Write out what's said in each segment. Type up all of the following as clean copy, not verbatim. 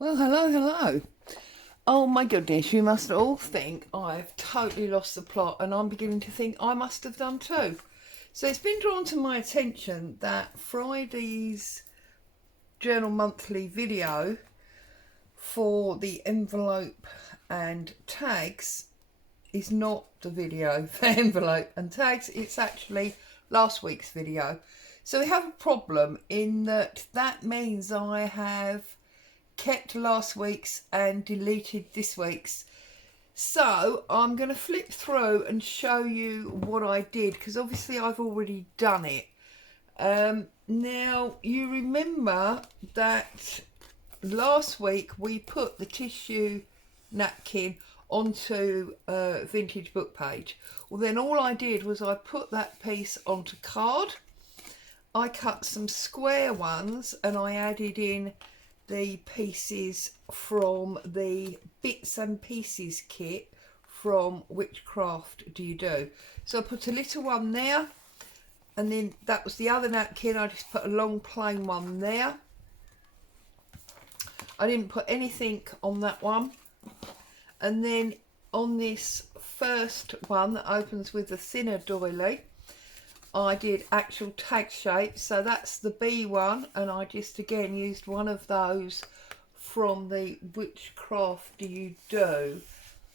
Well, hello, hello. Oh my goodness, you must all think I've totally lost the plot, and I'm beginning to think I must have done too. So it's been drawn to my attention that Friday's Journal Monthly video for the envelope and tags is not the video for envelope and tags, it's actually last week's video. So we have a problem in that means I have kept last week's and deleted this week's. So I'm going to flip through and show you what I did, because obviously I've already done it. Now you remember that last week we put the tissue napkin onto a vintage book page. Well, then all I did was I put that piece onto card. I cut some square ones and I added in the pieces from the bits and pieces kit from Which Craft Do You Do. So I put a little one there, and then that was the other napkin. I just put a long plain one there. I didn't put anything on that one. And then on this first one that opens with the thinner doily, I did actual tag shapes. So that's the B one, and I just again used one of those from the Which Craft Do You Do.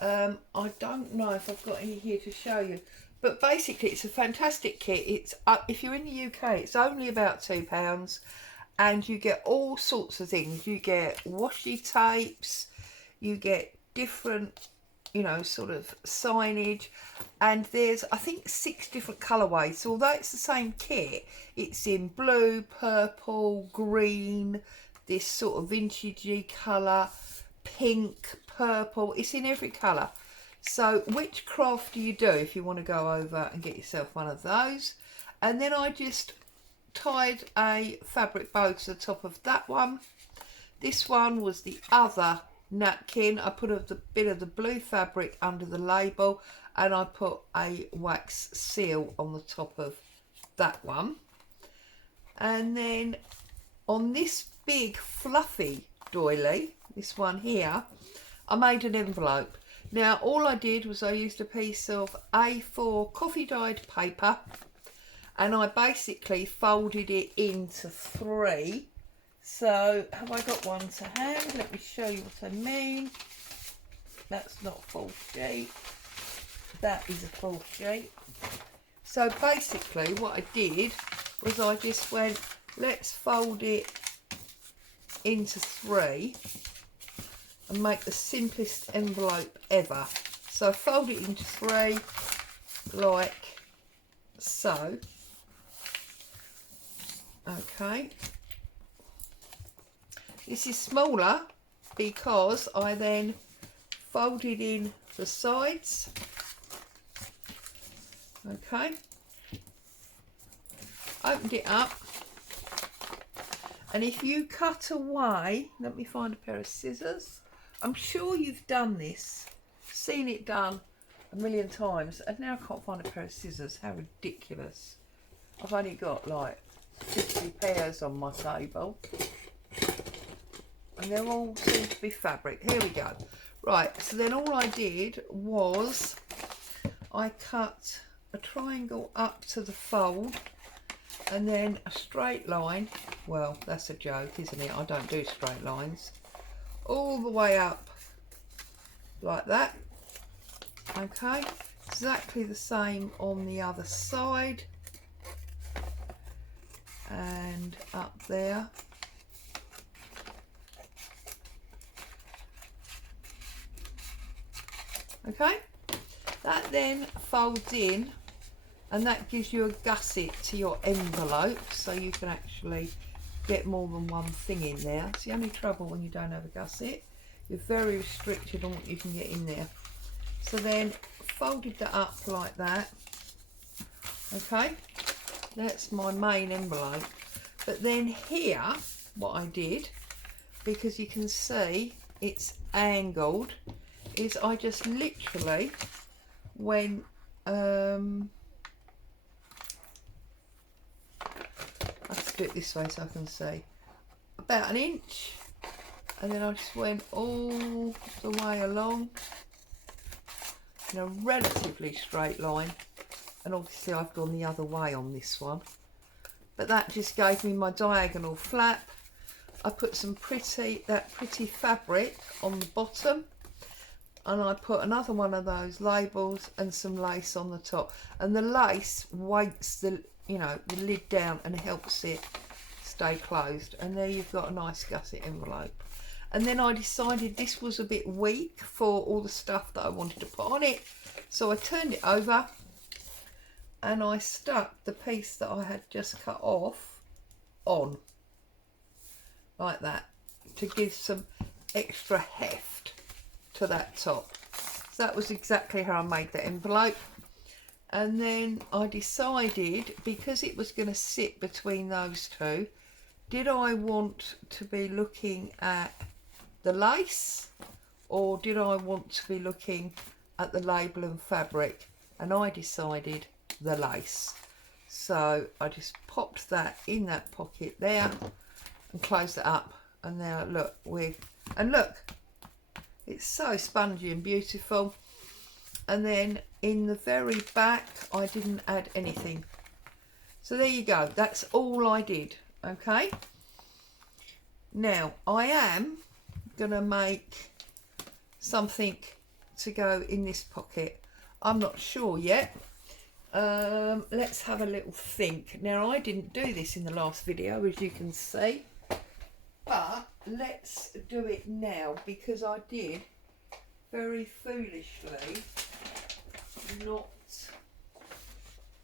I don't know if I've got any here to show you, but basically it's a fantastic kit. It's if you're in the UK, it's only about £2, and you get all sorts of things. You get washi tapes, you get different, you know, sort of signage, and there's I think 6 different colourways. So although it's the same kit, it's in blue, purple, green, this sort of vintagey colour, pink, purple. It's in every colour. So Which Craft Do You Do if you want to go over and get yourself one of those. And then I just tied a fabric bow to the top of that one. This one was the other napkin. I put a bit of the blue fabric under the label, and I put a wax seal on the top of that one. And then on this big fluffy doily, this one here, I made an envelope. Now all I did was I used a piece of A4 coffee dyed paper, and I basically folded it into 3. So have I got one to hand? Let me show you what I mean. That's not a full sheet. That is a full sheet. So basically what I did was I just went, let's fold it into 3 and make the simplest envelope ever. So I fold it into 3 like so. Okay. This is smaller because I then folded in the sides. Okay. Opened it up. And if you cut away, let me find a pair of scissors. I'm sure you've done this, seen it done a million times, and now I can't find a pair of scissors. How ridiculous. I've only got like 50 pairs on my table. And they're all seem to be fabric. Here we go. Right, so then all I did was I cut a triangle up to the fold, and then a straight line. Well, that's a joke, isn't it? I don't do straight lines. All the way up like that. Okay, exactly the same on the other side. And up there. Okay, that then folds in, and that gives you a gusset to your envelope, so you can actually get more than one thing in there. It's the only trouble when you don't have a gusset. You're very restricted on what you can get in there. So then folded that up like that. Okay, that's my main envelope. But then here, what I did, because you can see it's angled, is I just literally went I have to do it this way so I can see, about 1 inch And then I just went all the way along in a relatively straight line. And obviously I've gone the other way on this one. But that just gave me my diagonal flap. I put some pretty fabric on the bottom. And I put another one of those labels and some lace on the top. And the lace weights the, you know, the lid down and helps it stay closed. And there you've got a nice gusset envelope. And then I decided this was a bit weak for all the stuff that I wanted to put on it. So I turned it over and I stuck the piece that I had just cut off on. Like that. To give some extra heft to that top. So that was exactly how I made the envelope. And then I decided, because it was going to sit between those two, did I want to be looking at the lace or did I want to be looking at the label and fabric? And I decided the lace. So I just popped that in that pocket there and closed it up. And now look, look, it's so spongy and beautiful. And then in the very back I didn't add anything. So there you go, that's all I did. Okay, now I am gonna make something to go in this pocket. I'm not sure yet. Let's have a little think. Now I didn't do this in the last video, as you can see, but let's do it now because I did very foolishly not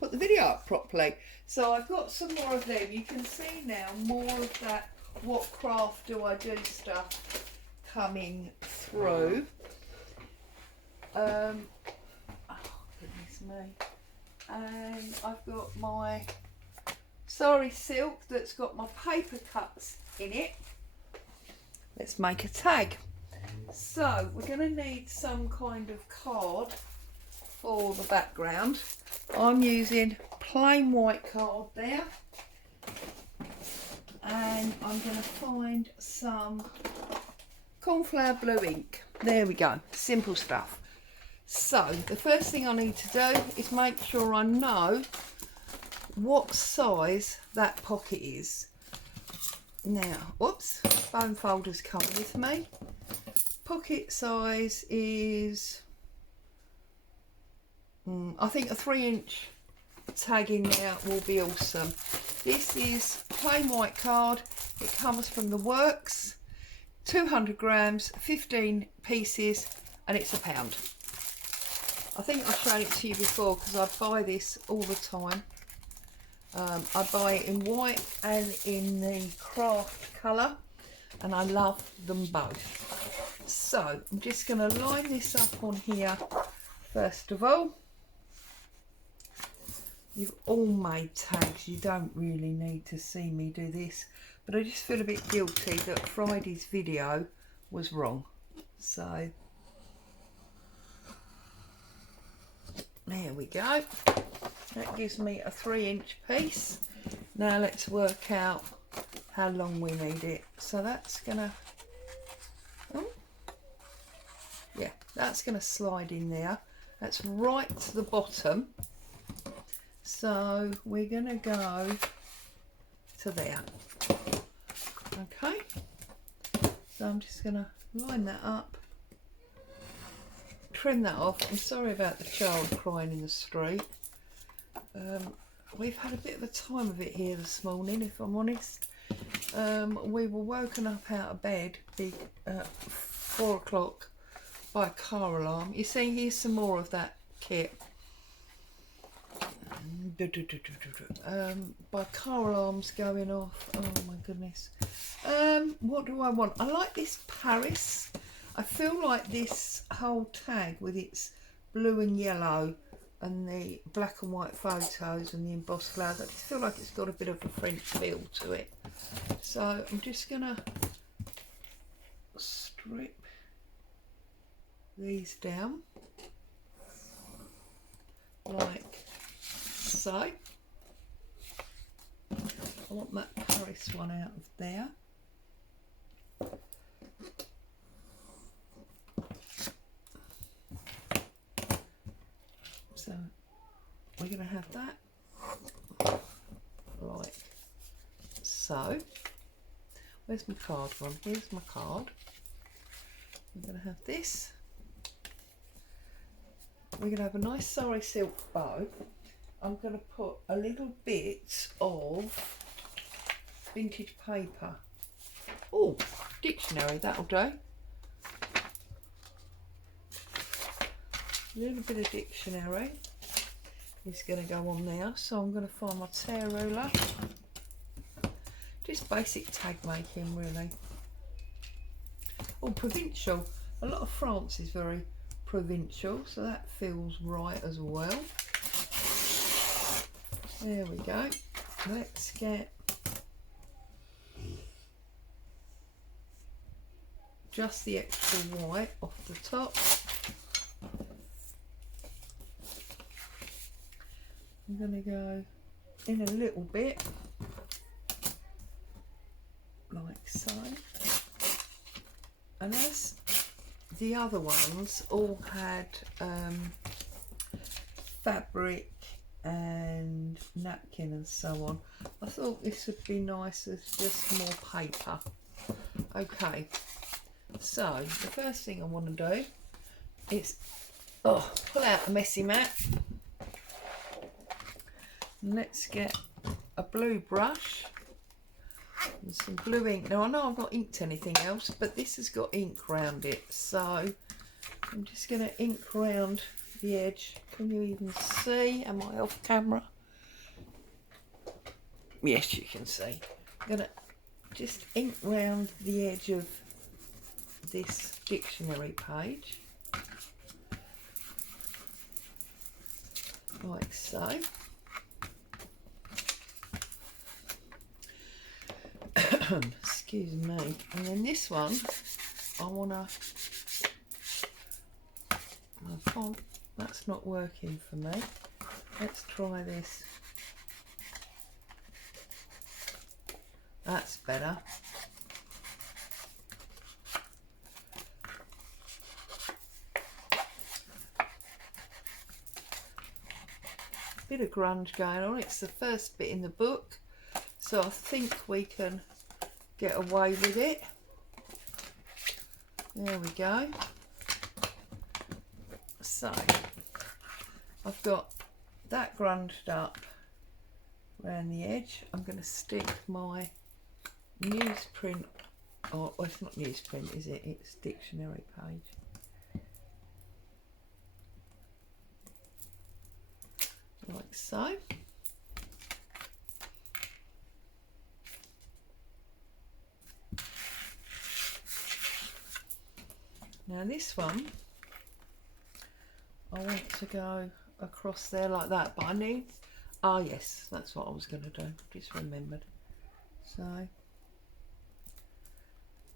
put the video up properly. So I've got some more of them. You can see now more of that what craft do I do stuff coming through. Oh goodness me. And I've got my sari silk that's got my paper cuts in it. Let's make a tag. So we're going to need some kind of card for the background. I'm using plain white card there, and I'm going to find some cornflower blue ink. There we go, simple stuff. So the first thing I need to do is make sure I know what size that pocket is. Now, whoops, bone folders come with me. Pocket size is, I think a 3-inch tag in there will be awesome. This is plain white card. It comes from the Works, 200 grams, 15 pieces, and it's £1. I think I've shown it to you before because I buy this all the time. I buy it in white and in the craft colour, and I love them both. So I'm just going to line this up on here first of all. You've all made tags, you don't really need to see me do this, but I just feel a bit guilty that Friday's video was wrong. So there we go. That gives me a 3-inch piece. Now let's work out how long we need it. So that's gonna, yeah, that's gonna slide in there. That's right to the bottom. So we're gonna go to there. Okay. So I'm just gonna line that up. Trim that off. I'm sorry about the child crying in the street. We've had a bit of a time of it here this morning, if I'm honest. We were woken up out of bed at 4 o'clock by a car alarm. You see, here's some more of that kit. By car alarms going off. Oh my goodness. What do I want? I like this Paris. I feel like this whole tag with its blue and yellow and the black and white photos and the embossed flowers, I just feel like it's got a bit of a French feel to it. So I'm just gonna strip these down like so. I want that Paris one out of there. going to have that like so. Where's my card gone? Here's my card. I'm going to have this. We're going to have a nice sari silk bow. I'm going to put a little bit of vintage paper. Oh, dictionary, that'll do. A little bit of dictionary is going to go on there. So I'm going to find my tear ruler. Just basic tag making, really. Oh, provincial. A lot of France is very provincial, so that feels right as well. There we go. Let's get just the extra white off the top. I'm going to go in a little bit, like so. And as the other ones all had fabric and napkin and so on, I thought this would be nice as just more paper. Okay, so the first thing I want to do is pull out a messy mat. And let's get a blue brush and some blue ink. Now I know I've not inked anything else, but this has got ink around it, so I'm just going to ink around the edge. Can you even see? Am I off camera? Yes, you can see. I'm going to just ink round the edge of this dictionary page, like so. Excuse me. And then this one, I want to, I can't, that's not working for me. Let's try this. That's better. Bit of grunge going on. It's the first bit in the book, so I think we can get away with it. There we go. So I've got that grunged up around the edge. I'm going to stick my newsprint, oh, well, it's not newsprint, is it? It's dictionary page. Like so. Now this one, I want to go across there like that, but I need, ah yes, that's what I was going to do, just remembered. So,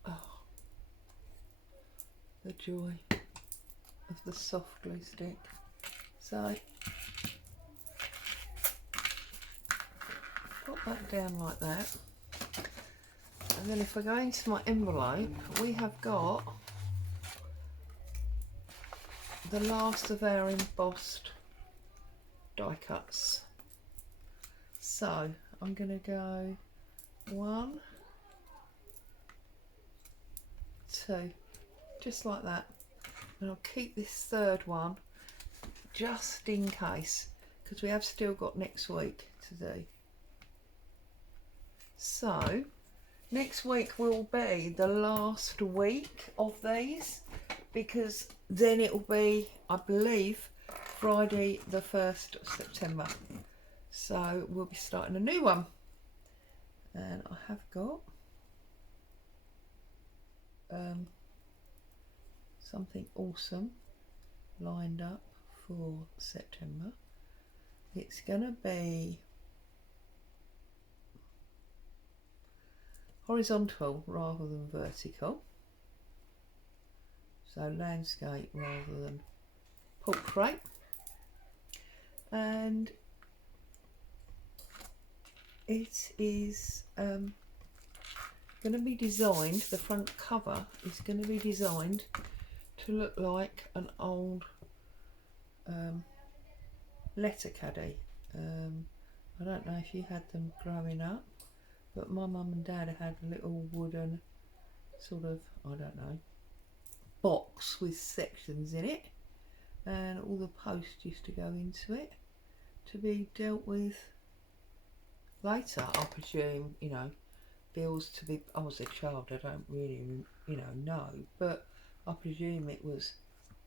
oh, the joy of the soft glue stick. So, put that down like that. And then if I go into my envelope, we have got the last of our embossed die cuts. So I'm going to go 1, 2, just like that. And I'll keep this third one just in case, because we have still got next week to do. So next week will be the last week of these, because then it will be, I believe, Friday the 1st of September. So we'll be starting a new one. And I have got something awesome lined up for September. It's going to be horizontal rather than vertical. So landscape rather than portrait. And it is going to be designed, the front cover is going to be designed to look like an old letter caddy. I don't know if you had them growing up, but my mum and dad had a little wooden sort of, I don't know, box with sections in it, and all the posts used to go into it to be dealt with later, I presume. You know, bills to be, I was a child, I don't really, you know, but I presume it was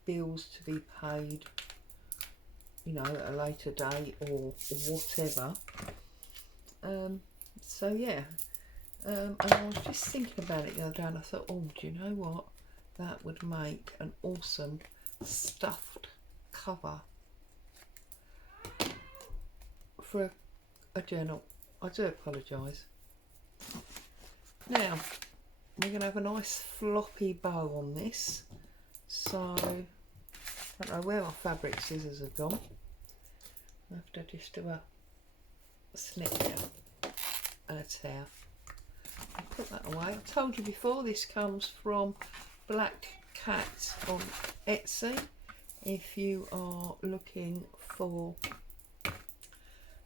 bills to be paid, you know, at a later date or whatever. So yeah, and I was just thinking about it the other day, and I thought, oh, do you know what, that would make an awesome stuffed cover for a journal. I do apologise. Now we're going to have a nice floppy bow on this, so I don't know where my fabric scissors have gone. I have to just do a snip there and a tear. I'll put that away. I told you before, this comes from Black Cat on Etsy. If you are looking for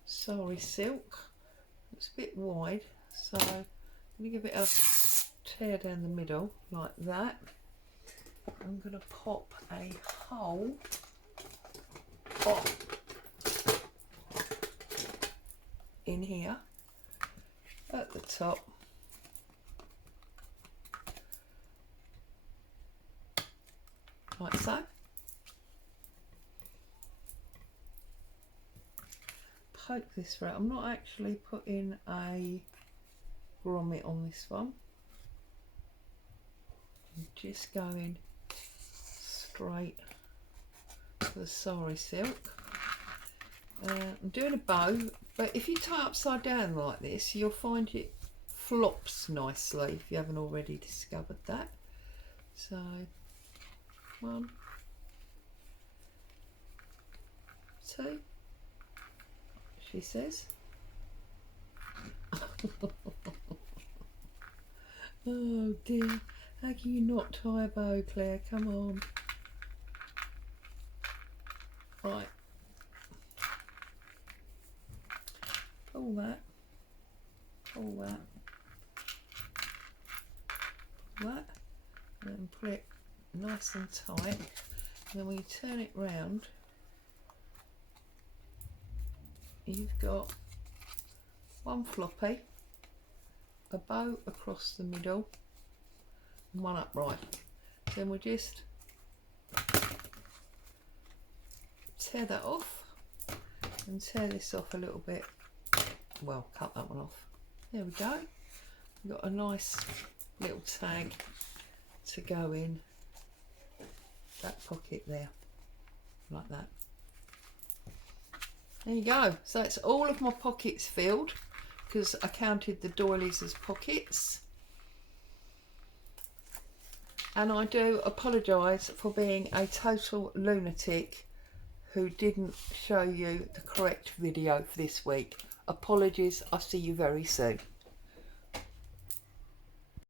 sari silk, it's a bit wide, so I'm going to give it a tear down the middle like that. I'm going to pop a hole in here at the top, like so. Poke this through. I'm not actually putting a grommet on this one. I'm just going straight to the sari silk. I'm doing a bow, but if you tie upside down like this, you'll find it flops nicely if you haven't already discovered that. So 1, 2, she says. Oh dear, how can you not tie a bow, Claire? Come on. Right. Pull that, pull that, pull that, and then put it nice and tight. And then when you turn it round, you've got one floppy, a bow across the middle, and one upright. Then we'll just tear that off and tear this off a little bit. Well, cut that one off. There we go. We've got a nice little tag to go in that pocket there, like that. There you go. So it's all of my pockets filled, because I counted the doilies as pockets. And I do apologise for being a total lunatic who didn't show you the correct video for this week. Apologies, I'll see you very soon.